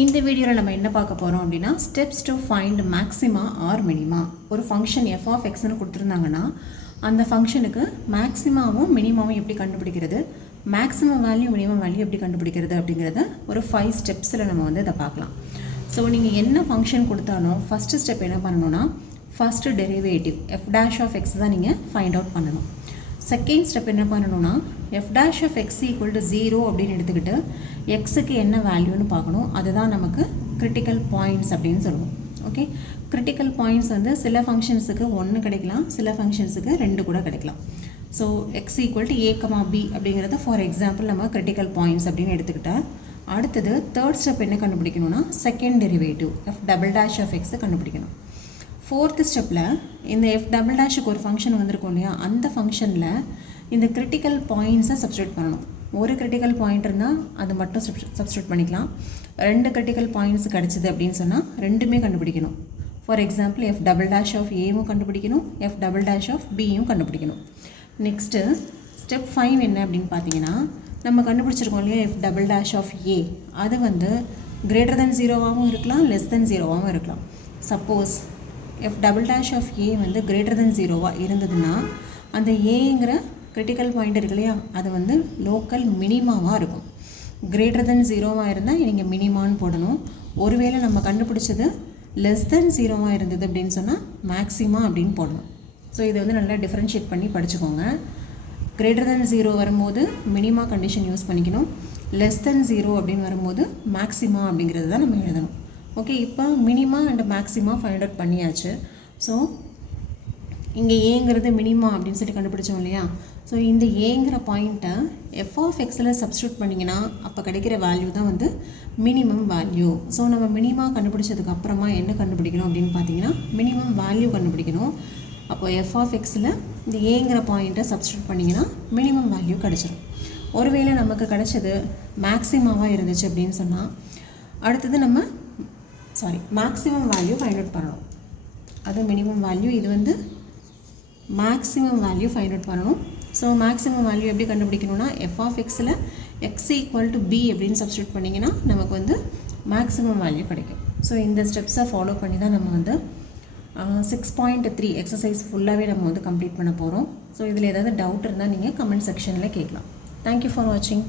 இந்த வீடியோவில் நம்ம என்ன பார்க்க போகிறோம் அப்படின்னா steps to find maxima or minima. ஒரு ஃபங்க்ஷன் எஃப் ஆஃப் எக்ஸ்னு கொடுத்துருந்தாங்கன்னா அந்த ஃபங்க்ஷனுக்கு மேக்ஸிமாவும் மினிமாவும் எப்படி கண்டுபிடிக்கிறது, மேக்ஸிமம் வேல்யூ மினிமம் வேல்யூ எப்படி கண்டுபிடிக்கிறது அப்படிங்கிறத ஒரு 5 ஸ்டெப்ஸில் நம்ம வந்து இதை பார்க்கலாம். ஸோ நீங்கள் என்ன ஃபங்க்ஷன் கொடுத்தாலும் ஃபஸ்ட்டு ஸ்டெப் என்ன பண்ணணும்னா first derivative f dash of x தான் நீங்கள் ஃபைண்ட் அவுட் பண்ணணும். செகண்ட் ஸ்டெப் என்ன பண்ணணும்னா f dash of x equal to 0 அப்படின்னு எடுத்துக்கிட்டு எக்ஸுக்கு என்ன வேல்யூன்னு பார்க்கணும். அதுதான் நமக்கு கிரிட்டிக்கல் பாயிண்ட்ஸ் அப்படின்னு சொல்லுவோம். ஓகே, கிரிட்டிக்கல் பாயிண்ட்ஸ் வந்து சில ஃபங்க்ஷன்ஸுக்கு 1 கிடைக்கலாம், சில ஃபங்க்ஷன்ஸுக்கு 2 கூட கிடைக்கலாம். So X equal to a, b அப்படிங்கிறது ஃபார் எக்ஸாம்பிள் நம்ம கிரிட்டிக்கல் பாயிண்ட்ஸ் அப்படின்னு எடுத்துக்கிட்டால் அடுத்தது தேர்ட் ஸ்டெப் என்ன கண்டுபிடிக்கணும்னா second derivative F double dash of எக்ஸை கண்டுபிடிக்கணும். ஃபோர்த்து ஸ்டெப்பில் இந்த எஃப் டபுள் டேஷுக்கு ஒரு ஃபங்க்ஷன் வந்திருக்கும் இல்லையா, அந்த ஃபங்க்ஷனில் இந்த கிரிட்டிக்கல் பாயிண்ட்ஸை சப்ஸ்டியூட் பண்ணணும். ஒரு கிரிட்டிக்கல் பாயிண்ட் இருந்தால் அது மட்டும் சப்ஸ்டியூட் பண்ணிக்கலாம். 2 கிரிட்டிக்கல் பாயிண்ட்ஸ் கிடச்சிது அப்படின்னு சொன்னால் ரெண்டுமே கண்டுபிடிக்கணும். For example f double dash of ஏவும் கண்டுபிடிக்கணும், எஃப் டபுள் டேஷ் ஆஃப் பியும் கண்டுபிடிக்கணும். நெக்ஸ்ட்டு ஸ்டெப் 5 என்ன அப்படின்னு பார்த்தீங்கன்னா நம்ம கண்டுபிடிச்சிருக்கோம் இல்லையா எஃப் டபுள் டேஷ் ஆஃப் ஏ, அது வந்து கிரேட்டர் தென் 0வாகவும் இருக்கலாம், லெஸ் தென் 0வாகவும் இருக்கலாம். Suppose F double dash of A வந்து கிரேட்டர் தென் 0வாக இருந்ததுன்னா அந்த ஏங்கிற கிரிட்டிக்கல் பாயிண்ட் இருக்கு இல்லையா, அது வந்து லோக்கல் மினிமாவாக இருக்கும். கிரேட்டர் தென் 0வாக இருந்தால் நீங்கள் மினிமான்னு போடணும். ஒருவேளை நம்ம கண்டுபிடிச்சது லெஸ் தென் 0வாக இருந்தது அப்படின்னு சொன்னால் மேக்ஸிமா அப்படின்னு போடணும். ஸோ இதை வந்து நல்லா டிஃப்ரென்ஷியேட் பண்ணி படிச்சுக்கோங்க. கிரேட்டர் தென் 0 வரும்போது மினிமா கண்டிஷன் யூஸ் பண்ணிக்கணும், லெஸ் தென் 0 அப்படின்னு வரும்போது மேக்ஸிமா அப்படிங்கிறது தான் நம்ம எழுதணும். ஓகே, இப்போ minima and maxima find out பண்ணியாச்சு. ஸோ இங்கே ஏங்கிறது மினிமா அப்படின்னு சொல்லி கண்டுபிடிச்சோம் இல்லையா. ஸோ இந்த ஏங்கிற பாயிண்ட்டை எஃப் ஆஃப் எக்ஸில் சப்ஸ்டியூட் பண்ணிங்கன்னா அப்போ கிடைக்கிற வேல்யூ தான் வந்து மினிமம் வேல்யூ. ஸோ நம்ம மினிமா கண்டுபிடிச்சதுக்கு அப்புறமா என்ன கண்டுபிடிக்கணும் அப்படின்னு பார்த்தீங்கன்னா மினிமம் வேல்யூ கண்டுபிடிக்கணும். அப்போ எஃப் ஆஃப் எக்ஸில் இந்த ஏங்கிற பாயிண்ட்டை சப்ஸ்டியூட் பண்ணிங்கன்னா மினிமம் வேல்யூ கிடச்சிடும். ஒருவேளை நமக்கு கிடைச்சது மேக்ஸிமாவாக இருந்துச்சு அப்படின்னு சொன்னால் அடுத்தது நம்ம மேக்ஸிமம் வேல்யூ ஃபைண்ட் அவுட் பண்ணணும். அது மினிமம் வேல்யூ, இது வந்து மேக்ஸிமம் வேல்யூ ஃபைண்ட் அவுட் பண்ணணும். ஸோ மேக்ஸிமம் வேல்யூ எப்படி கண்டுபிடிக்கணும்னா எஃப் ஆஃப் எக்ஸில் எக்ஸ் ஈக்குவல் டு பி அப்படின்னு சப்ஸ்டியூட் பண்ணிங்கன்னா நமக்கு வந்து மேக்ஸிமம் வேல்யூ கிடைக்கும். ஸோ இந்த ஸ்டெப்ஸை ஃபாலோ பண்ணி தான் நம்ம வந்து 6.3 எக்ஸசைஸ் ஃபுல்லாகவே நம்ம வந்து கம்ப்ளீட் பண்ண போகிறோம். ஸோ இதில் ஏதாவது டவுட் இருந்தால் நீங்கள் கமெண்ட் செக்ஷனில் கேட்கலாம். தேங்க்யூ ஃபார் வாட்சிங்.